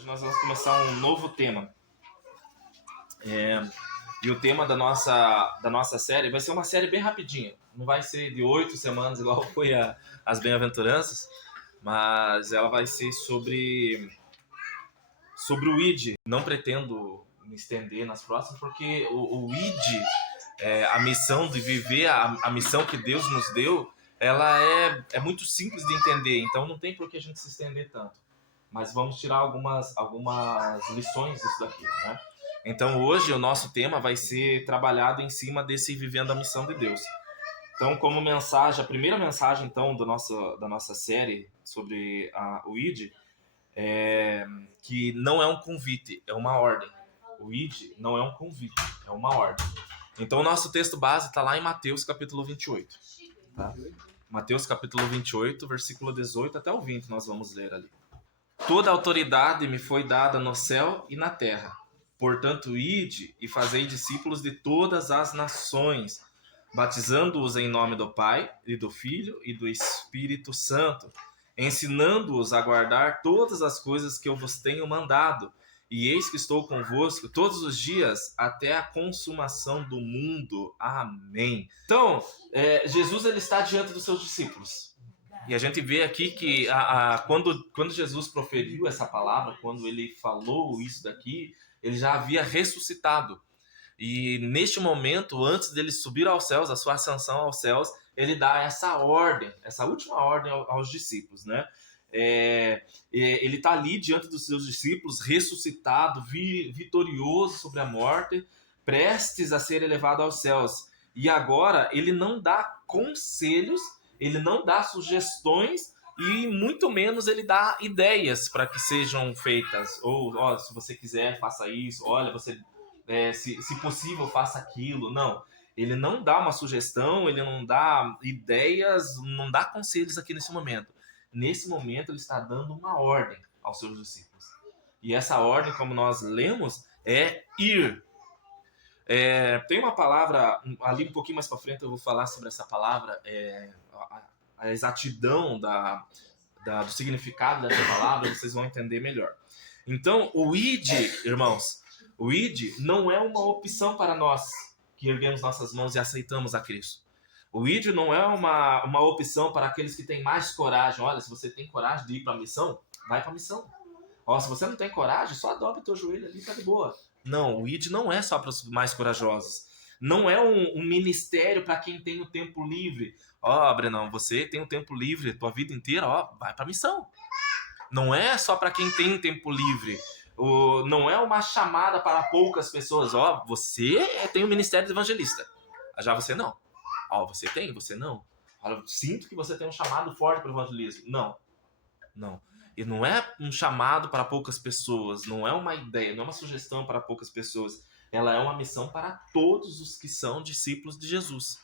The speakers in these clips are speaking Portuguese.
Hoje nós vamos começar um novo tema. E o tema da nossa série vai ser uma série bem rapidinha. Não vai ser de 8 semanas, igual foi as Bem-aventuranças, mas ela vai ser sobre o ID. Não pretendo me estender nas próximas, porque o ID, a missão de viver, a missão que Deus nos deu, ela é muito simples de entender, então não tem por que a gente se estender tanto. Mas vamos tirar algumas lições disso daqui, né? Então hoje o nosso tema vai ser trabalhado em cima desse vivendo a missão de Deus. Então, como mensagem, a primeira mensagem então da nossa série sobre o ID é que não é um convite, é uma ordem. O ID não é um convite, é uma ordem. Então o nosso texto base está lá em Mateus capítulo 28. Tá? Mateus capítulo 28, versículo 18 até o 20 nós vamos ler ali. Toda autoridade me foi dada no céu e na terra. Portanto, ide e fazei discípulos de todas as nações, batizando-os em nome do Pai, e do Filho e do Espírito Santo, ensinando-os a guardar todas as coisas que eu vos tenho mandado. E eis que estou convosco todos os dias até a consumação do mundo. Amém. Então, Jesus ele está diante dos seus discípulos. E a gente vê aqui que quando Jesus proferiu essa palavra, quando ele falou isso daqui, ele já havia ressuscitado. E neste momento, antes dele subir aos céus, a sua ascensão aos céus, ele dá essa ordem, essa última ordem aos discípulos, né? Ele está ali diante dos seus discípulos, ressuscitado, vitorioso sobre a morte, prestes a ser elevado aos céus. E agora ele não dá conselhos, ele não dá sugestões e muito menos ele dá ideias para que sejam feitas. Ou, se você quiser, faça isso. Olha, você, se possível, faça aquilo. Não, ele não dá uma sugestão, ele não dá ideias, não dá conselhos aqui nesse momento. Nesse momento ele está dando uma ordem aos seus discípulos. E essa ordem, como nós lemos, é ir. Tem uma palavra, ali um pouquinho mais para frente eu vou falar sobre essa palavra, a exatidão do significado dessa palavra, vocês vão entender melhor. Então, o ID, irmãos, o ID não é uma opção para nós que erguemos nossas mãos e aceitamos a Cristo. O ID não é uma opção para aqueles que têm mais coragem. Olha, se você tem coragem de ir para a missão, vai para a missão. Se você não tem coragem, só dobra o teu joelho ali, tá de boa. Não, o ID não é só para os mais corajosos. Não é um ministério para quem tem o tempo livre. Brenão, você tem o tempo livre a tua vida inteira, vai para a missão. Não é só para quem tem tempo livre. Não é uma chamada para poucas pessoas. Você tem o ministério de evangelista. Já você não. Você tem, você não. Eu sinto que você tem um chamado forte para o evangelismo. Não. E não é um chamado para poucas pessoas, não é uma ideia, não é uma sugestão para poucas pessoas. Ela é uma missão para todos os que são discípulos de Jesus.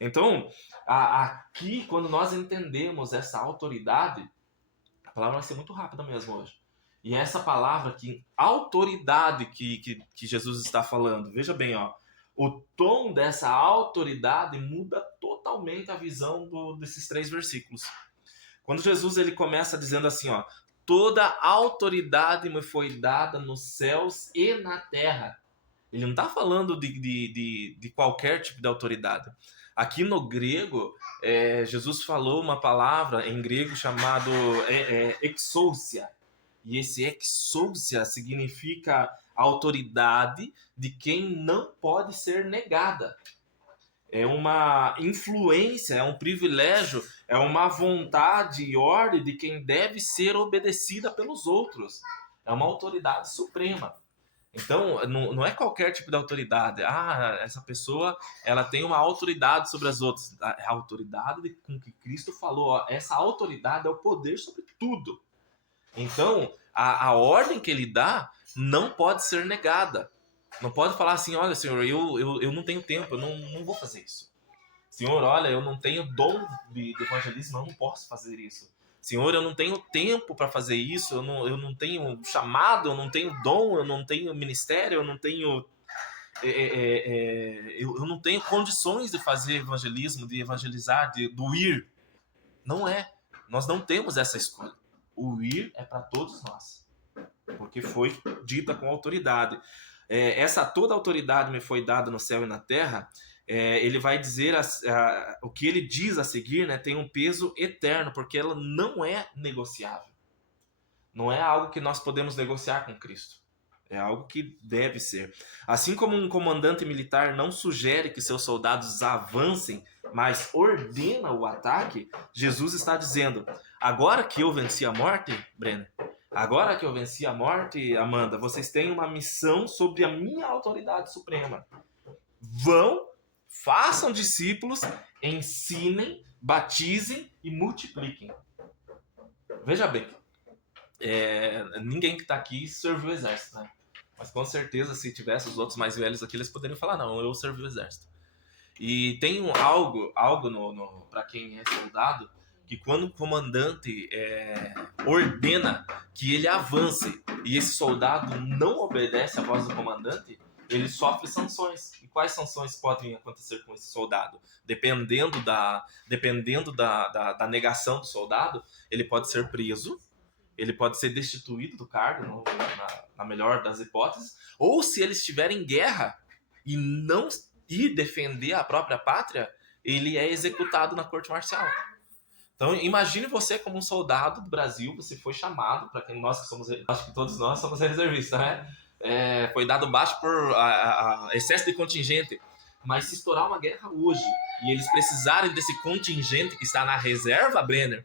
Então, aqui, quando nós entendemos essa autoridade, a palavra vai ser muito rápida mesmo hoje. E essa palavra aqui, autoridade que Jesus está falando, veja bem, o tom dessa autoridade muda totalmente a visão desses 3 versículos. Quando Jesus ele começa dizendo assim, toda autoridade me foi dada nos céus e na terra. Ele não está falando de qualquer tipo de autoridade. Aqui no grego, Jesus falou uma palavra em grego chamado exousia. E esse exousia significa autoridade de quem não pode ser negada. É uma influência, é um privilégio, é uma vontade e ordem de quem deve ser obedecida pelos outros. É uma autoridade suprema. Então, não é qualquer tipo de autoridade. Essa pessoa ela tem uma autoridade sobre as outras. É a autoridade com que Cristo falou. Essa autoridade é o poder sobre tudo. Então, a ordem que ele dá não pode ser negada. Não pode falar assim, olha, Senhor, eu não tenho tempo, eu não vou fazer isso. Senhor, olha, eu não tenho dom de evangelismo, eu não posso fazer isso. Senhor, eu não tenho tempo para fazer isso, eu não tenho chamado, eu não tenho dom, eu não tenho ministério, eu não tenho... eu não tenho condições de fazer evangelismo, de evangelizar, do ir. Não é. Nós não temos essa escolha. O ir é para todos nós. porque foi dita com autoridade. Essa toda autoridade me foi dada no céu e na terra. Ele vai dizer o que ele diz a seguir, né, tem um peso eterno, porque ela não é negociável. Não é algo que nós podemos negociar com Cristo. É algo que deve ser. Assim como um comandante militar não sugere que seus soldados avancem, mas ordena o ataque, Jesus está dizendo: agora que eu venci a morte, Brenner, agora que eu venci a morte, Amanda, vocês têm uma missão sobre a minha autoridade suprema. Vão, façam discípulos, ensinem, batizem e multipliquem. Veja bem, ninguém que está aqui serviu o exército, né? Mas com certeza, se tivesse os outros mais velhos aqui, eles poderiam falar: não, eu servi o exército. E tem algo para quem é soldado, que quando o comandante ordena que ele avance e esse soldado não obedece à voz do comandante, ele sofre sanções. E quais sanções podem acontecer com esse soldado? Dependendo da negação do soldado, ele pode ser preso, ele pode ser destituído do cargo, na melhor das hipóteses, ou se ele estiver em guerra e não ir defender a própria pátria, ele é executado na corte marcial. Então, imagine você como um soldado do Brasil, você foi chamado, para quem nós que somos, acho que todos nós somos reservistas, né? Foi dado baixo por excesso de contingente. Mas se estourar uma guerra hoje e eles precisarem desse contingente que está na reserva, Brenner,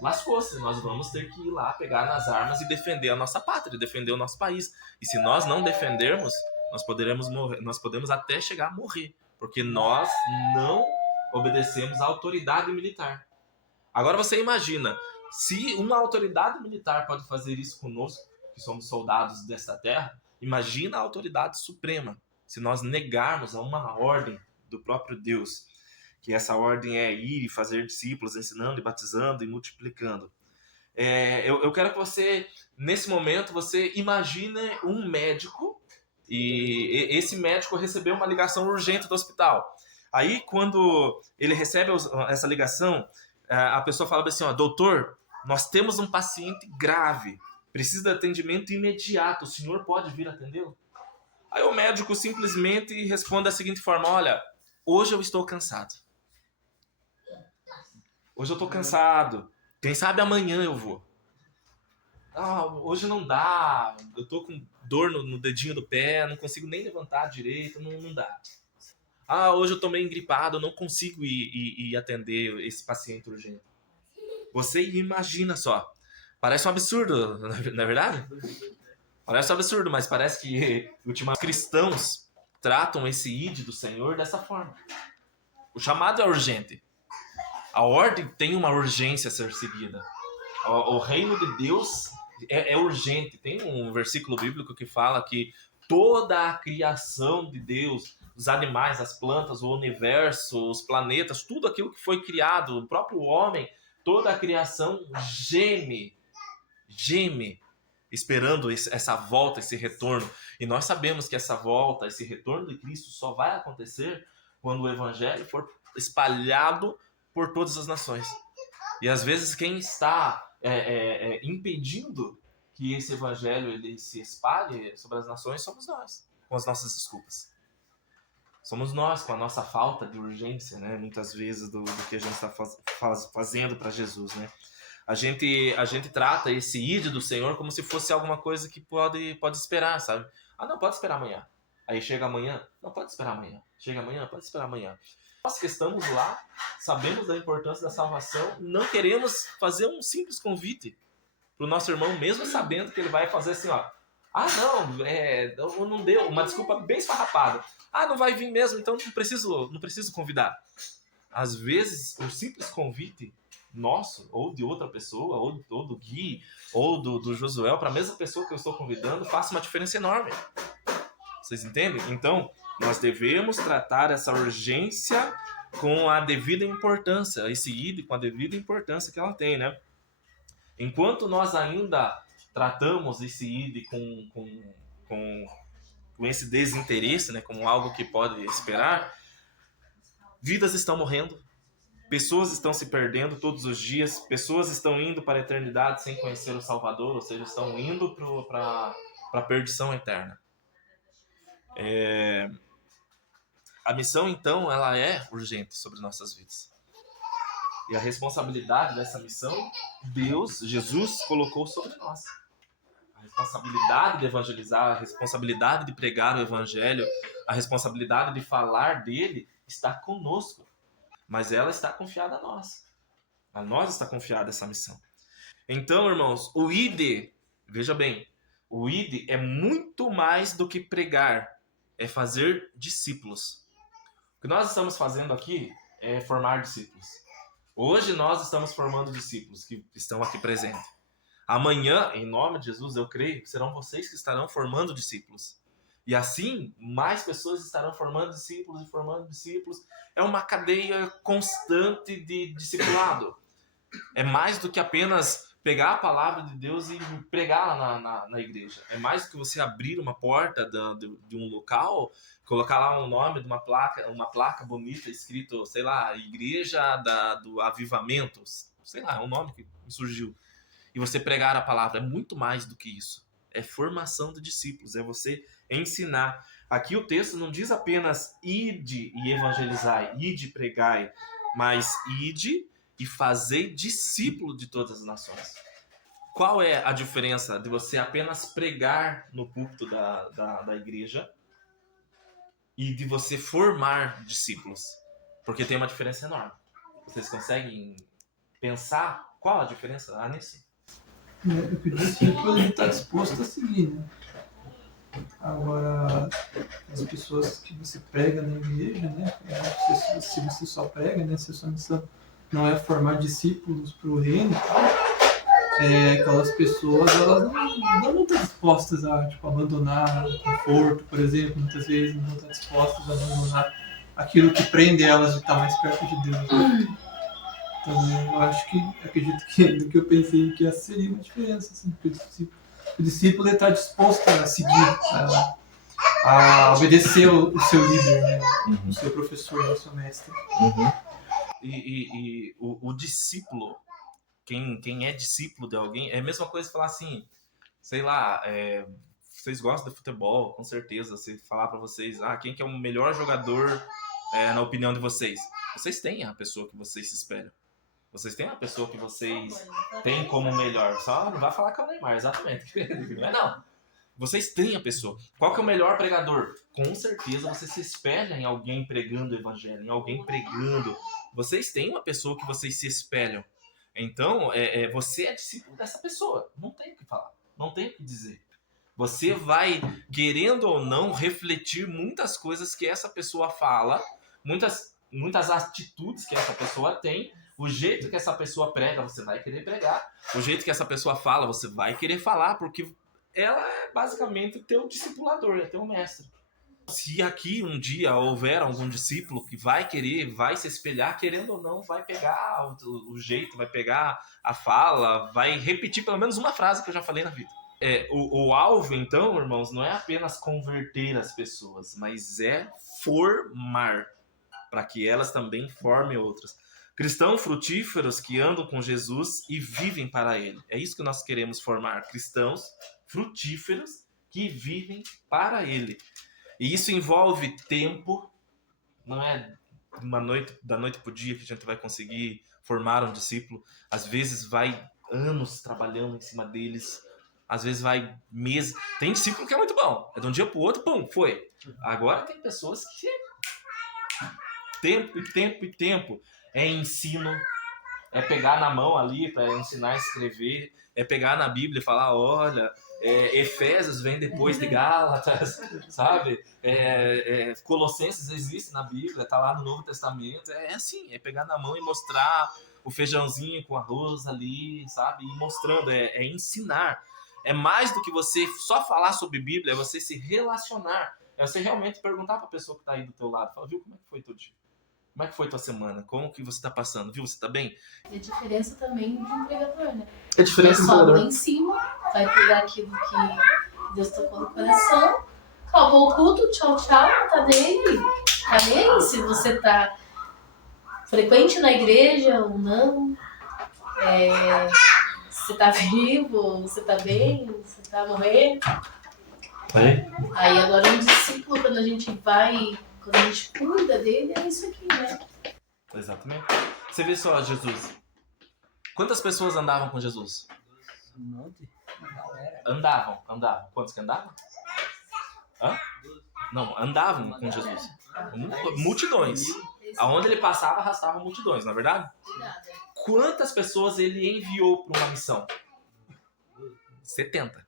lascou-se. Nós vamos ter que ir lá, pegar nas armas e defender a nossa pátria, defender o nosso país. E se nós não defendermos, nós poderemos morrer, nós podemos até chegar a morrer, porque nós não obedecemos à autoridade militar. Agora você imagina, se uma autoridade militar pode fazer isso conosco, que somos soldados desta terra, imagina a autoridade suprema, se nós negarmos a uma ordem do próprio Deus, que essa ordem é ir e fazer discípulos, ensinando e batizando e multiplicando. Eu quero que você, nesse momento, você imagine um médico, e esse médico recebeu uma ligação urgente do hospital. Aí, quando ele recebe essa ligação, a pessoa fala assim: doutor, nós temos um paciente grave, precisa de atendimento imediato, o senhor pode vir atendê-lo? Aí o médico simplesmente responde da seguinte forma: olha, hoje eu estou cansado. Hoje eu estou cansado. Quem sabe amanhã eu vou. Hoje não dá. Eu estou com dor no dedinho do pé, não consigo nem levantar direito, não dá. Hoje eu estou meio engripado, eu não consigo ir atender esse paciente urgente. Você imagina só. Parece um absurdo, não é verdade? Parece um absurdo, mas parece que ultimamente cristãos tratam esse id do Senhor dessa forma. O chamado é urgente. A ordem tem uma urgência a ser seguida. O reino de Deus é urgente. Tem um versículo bíblico que fala que toda a criação de Deus, os animais, as plantas, o universo, os planetas, tudo aquilo que foi criado, o próprio homem, toda a criação geme, esperando essa volta, esse retorno. E nós sabemos que essa volta, esse retorno de Cristo só vai acontecer quando o evangelho for espalhado por todas as nações. E às vezes quem está impedindo que esse evangelho ele se espalhe sobre as nações somos nós, com as nossas desculpas. Somos nós com a nossa falta de urgência, né? Muitas vezes do que a gente está fazendo para Jesus, né? A gente trata esse id do Senhor como se fosse alguma coisa que pode esperar, sabe? Não, pode esperar amanhã. Aí chega amanhã, não pode esperar amanhã. Chega amanhã, pode esperar amanhã. Nós que estamos lá, sabemos da importância da salvação, não queremos fazer um simples convite para o nosso irmão, mesmo sabendo que ele vai fazer assim, não deu, uma desculpa bem esfarrapada. Não vai vir mesmo, então não preciso convidar. Às vezes, um simples convite nosso, ou de outra pessoa, ou do Gui, ou do Josué, para a mesma pessoa que eu estou convidando, faz uma diferença enorme. Vocês entendem? Então, nós devemos tratar essa urgência com a devida importância, esse id com a devida importância que ela tem, né? Enquanto nós ainda tratamos esse id com esse desinteresse, né, como algo que pode esperar, vidas estão morrendo, Pessoas estão se perdendo todos os dias, pessoas estão indo para a eternidade sem conhecer o Salvador, ou seja, estão indo para a perdição eterna. A missão, então, ela é urgente sobre nossas vidas. E a responsabilidade dessa missão, Jesus colocou sobre nós. A responsabilidade de evangelizar, a responsabilidade de pregar o evangelho, a responsabilidade de falar dele está conosco. Mas ela está confiada a nós. A nós está confiada essa missão. Então, irmãos, o ID, veja bem, o ID é muito mais do que pregar, é fazer discípulos. O que nós estamos fazendo aqui é formar discípulos. Hoje nós estamos formando discípulos que estão aqui presentes. Amanhã, em nome de Jesus, eu creio que serão vocês que estarão formando discípulos. E assim, mais pessoas estarão formando discípulos e formando discípulos. É uma cadeia constante de discipulado. É mais do que apenas pegar a palavra de Deus e pregá-la na igreja. É mais do que você abrir uma porta de um local, colocar lá um nome de uma placa bonita escrito, sei lá, Igreja do Avivamento, sei lá, é um nome que me surgiu. E você pregar a palavra. É muito mais do que isso. É formação de discípulos, é você ensinar. Aqui o texto não diz apenas ide e evangelizai, ide e pregai, mas ide e fazei discípulo de todas as nações. Qual é a diferença de você apenas pregar no púlpito da igreja e de você formar discípulos? Porque tem uma diferença enorme. Vocês conseguem pensar qual a diferença nisso? O que o discípulo está disposto a seguir, né? Agora, as pessoas que você prega na igreja, né? Se você só prega, né? Se a sua missão não é formar discípulos para o reino, aquelas pessoas elas não estão dispostas a abandonar o conforto, por exemplo, muitas vezes não estão dispostas a abandonar aquilo que prende elas de estar mais perto de Deus. Né? Então, eu acredito que do que eu pensei que essa seria uma diferença, assim, porque o discípulo está disposto a seguir, a obedecer o seu líder, né? O seu professor, o seu mestre. E o discípulo, quem é discípulo de alguém, é a mesma coisa que falar assim, sei lá, vocês gostam de futebol, com certeza, se falar para vocês, quem que é o melhor jogador na opinião de vocês? Vocês têm a pessoa que vocês se espelham. Vocês têm uma pessoa que vocês têm como melhor. Só não vai falar que é o Neymar, exatamente. Não é não. Vocês têm a pessoa. Qual que é o melhor pregador? Com certeza você se espelha em alguém pregando o evangelho, em alguém pregando. Vocês têm uma pessoa que vocês se espelham. Então, você é discípulo dessa pessoa. Não tem o que falar. Não tem o que dizer. Você vai, querendo ou não, refletir muitas coisas que essa pessoa fala, muitas atitudes que essa pessoa tem. O jeito que essa pessoa prega, você vai querer pregar. O jeito que essa pessoa fala, você vai querer falar, porque ela é basicamente o teu discipulador, é teu mestre. Se aqui um dia houver algum discípulo que vai se espelhar, querendo ou não, vai pegar o jeito, vai pegar a fala, vai repetir pelo menos uma frase que eu já falei na vida. O alvo, então, irmãos, não é apenas converter as pessoas, mas é formar, para que elas também formem outras. Cristãos frutíferos que andam com Jesus e vivem para Ele. É isso que nós queremos formar. Cristãos frutíferos que vivem para Ele. E isso envolve tempo. Não é da noite para o dia que a gente vai conseguir formar um discípulo. Às vezes vai anos trabalhando em cima deles. Às vezes vai meses. Tem discípulo que é muito bom. É de um dia para o outro, pum, foi. Agora tem pessoas que... Tempo. É ensino, é pegar na mão ali para ensinar a escrever, é pegar na Bíblia e falar, olha, Efésios vem depois de Gálatas, sabe? Colossenses existe na Bíblia, tá lá no Novo Testamento. É assim, é pegar na mão e mostrar o feijãozinho com arroz ali, sabe? E mostrando, é ensinar. É mais do que você só falar sobre Bíblia, é você se relacionar. É você realmente perguntar para a pessoa que está aí do teu lado, fala, viu, como é que foi teu dia? Como é que foi tua semana? Como que você tá passando? Viu? Você tá bem? É diferença também de um pregador, né? É diferença do pregador. Lá em cima, vai pegar aquilo que Deus tocou no coração, acabou o culto, tchau, tá dele. Tá dele se você tá frequente na igreja ou não. Você tá vivo, você tá bem, você tá morrendo. Aí agora um discípulo, quando a gente cuida dele, é isso aqui, né? Exatamente. Você vê só Jesus. Quantas pessoas andavam com Jesus? Um monte. Andavam. Quantos que andavam? Hã? Não, andavam com Jesus. Multidões. Aonde ele passava, arrastava multidões, não é verdade? Quantas pessoas ele enviou para uma missão? 70.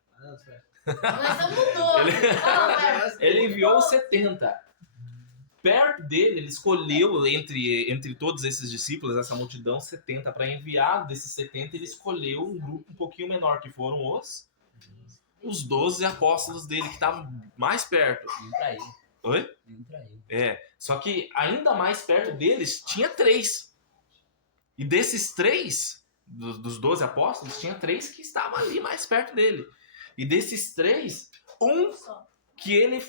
Nós estamos todos. Ele enviou 70. Perto dele, ele escolheu, entre todos esses discípulos, essa multidão, 70. Para enviar desses 70, ele escolheu um grupo um pouquinho menor, que foram os 12 apóstolos dele, que estavam mais perto. Oi? Só que ainda mais perto deles, tinha 3. E desses 3, dos 12 apóstolos, tinha 3 que estavam ali mais perto dele. E desses 3, um que ele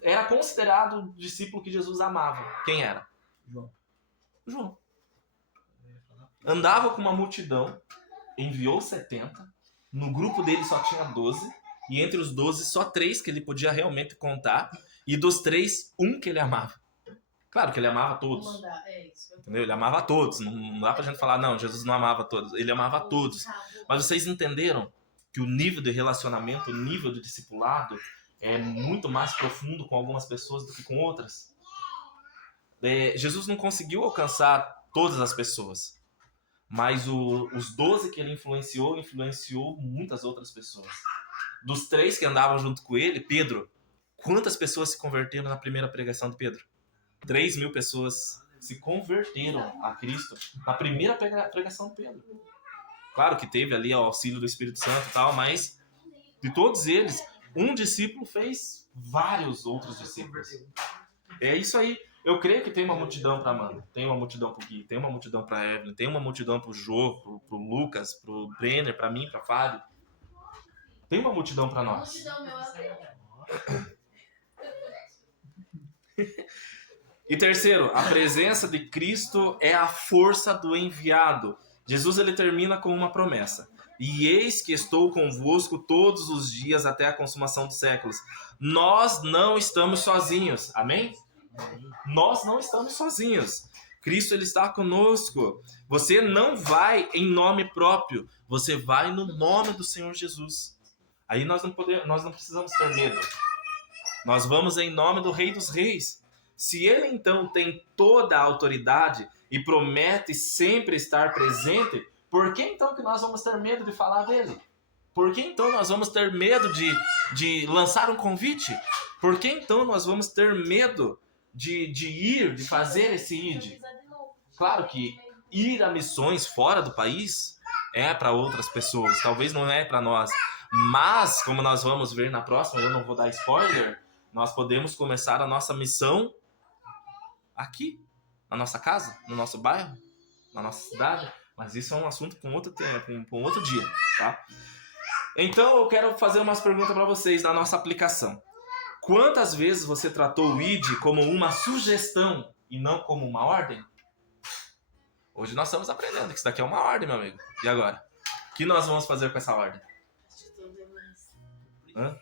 era considerado o discípulo que Jesus amava. Quem era? João. Andava com uma multidão, enviou 70, no grupo dele só tinha 12, e entre os 12, só 3 que ele podia realmente contar, e dos 3, um que ele amava. Claro que ele amava todos. Entendeu? Ele amava todos. Não dá pra gente falar, não, Jesus não amava todos. Ele amava todos. Mas vocês entenderam que o nível de relacionamento, o nível de discipulado é muito mais profundo com algumas pessoas do que com outras? Jesus não conseguiu alcançar todas as pessoas. Mas os 12 que ele influenciou muitas outras pessoas. Dos 3 que andavam junto com ele, Pedro, quantas pessoas se converteram na primeira pregação de Pedro? 3.000 pessoas se converteram a Cristo na primeira pregação de Pedro. Claro que teve ali o auxílio do Espírito Santo e tal, mas de todos eles, um discípulo fez vários outros discípulos. É isso aí. Eu creio que tem uma multidão para Amanda, tem uma multidão para o Gui, tem uma multidão para Evelyn, tem uma multidão para o Jô, para o Lucas, para o Brenner, para mim, para Fábio. Tem uma multidão para nós. E terceiro, a presença de Cristo é a força do enviado. Jesus ele termina com uma promessa. E eis que estou convosco todos os dias até a consumação dos séculos. Nós não estamos sozinhos. Amém? Nós não estamos sozinhos. Cristo ele está conosco. Você não vai em nome próprio. Você vai no nome do Senhor Jesus. Aí nós não precisamos ter medo. Nós vamos em nome do Rei dos Reis. Se ele então tem toda a autoridade e promete sempre estar presente, por que então que nós vamos ter medo de falar dele? Por que então nós vamos ter medo de lançar um convite? Por que então nós vamos ter medo de fazer esse ID? Claro que ir a missões fora do país é para outras pessoas, talvez não é para nós. Mas, como nós vamos ver na próxima, eu não vou dar spoiler, nós podemos começar a nossa missão aqui, na nossa casa, no nosso bairro, na nossa cidade. Mas isso é um assunto para um outro tempo, para um outro dia, tá? Então eu quero fazer umas perguntas para vocês na nossa aplicação. Quantas vezes você tratou o ID como uma sugestão e não como uma ordem? Hoje nós estamos aprendendo que isso daqui é uma ordem, meu amigo. E agora? O que nós vamos fazer com essa ordem? Hã?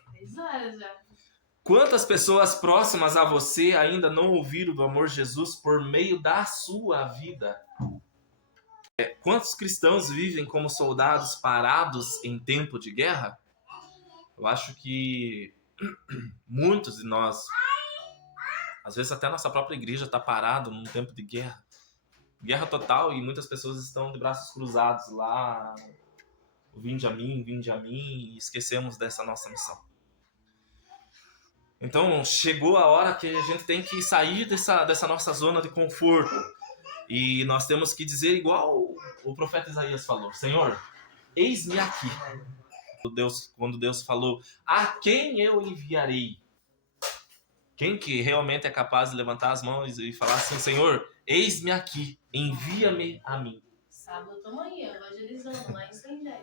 Quantas pessoas próximas a você ainda não ouviram do amor de Jesus por meio da sua vida? Quantos cristãos vivem como soldados parados em tempo de guerra? Eu acho que muitos de nós, às vezes até a nossa própria igreja está parado num tempo de guerra. Guerra total, e muitas pessoas estão de braços cruzados lá, vinde a mim, e esquecemos dessa nossa missão. Então chegou a hora que a gente tem que sair dessa nossa zona de conforto. E nós temos que dizer igual o profeta Isaías falou: Senhor, eis-me aqui. Quando Deus falou, a quem eu enviarei? Quem que realmente é capaz de levantar as mãos e falar assim: Senhor, eis-me aqui, envia-me a mim. Sábado amanhã, evangelizando lá em 110.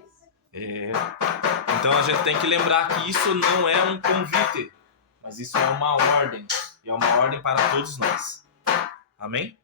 Então a gente tem que lembrar que isso não é um convite, mas isso é uma ordem. E é uma ordem para todos nós. Amém?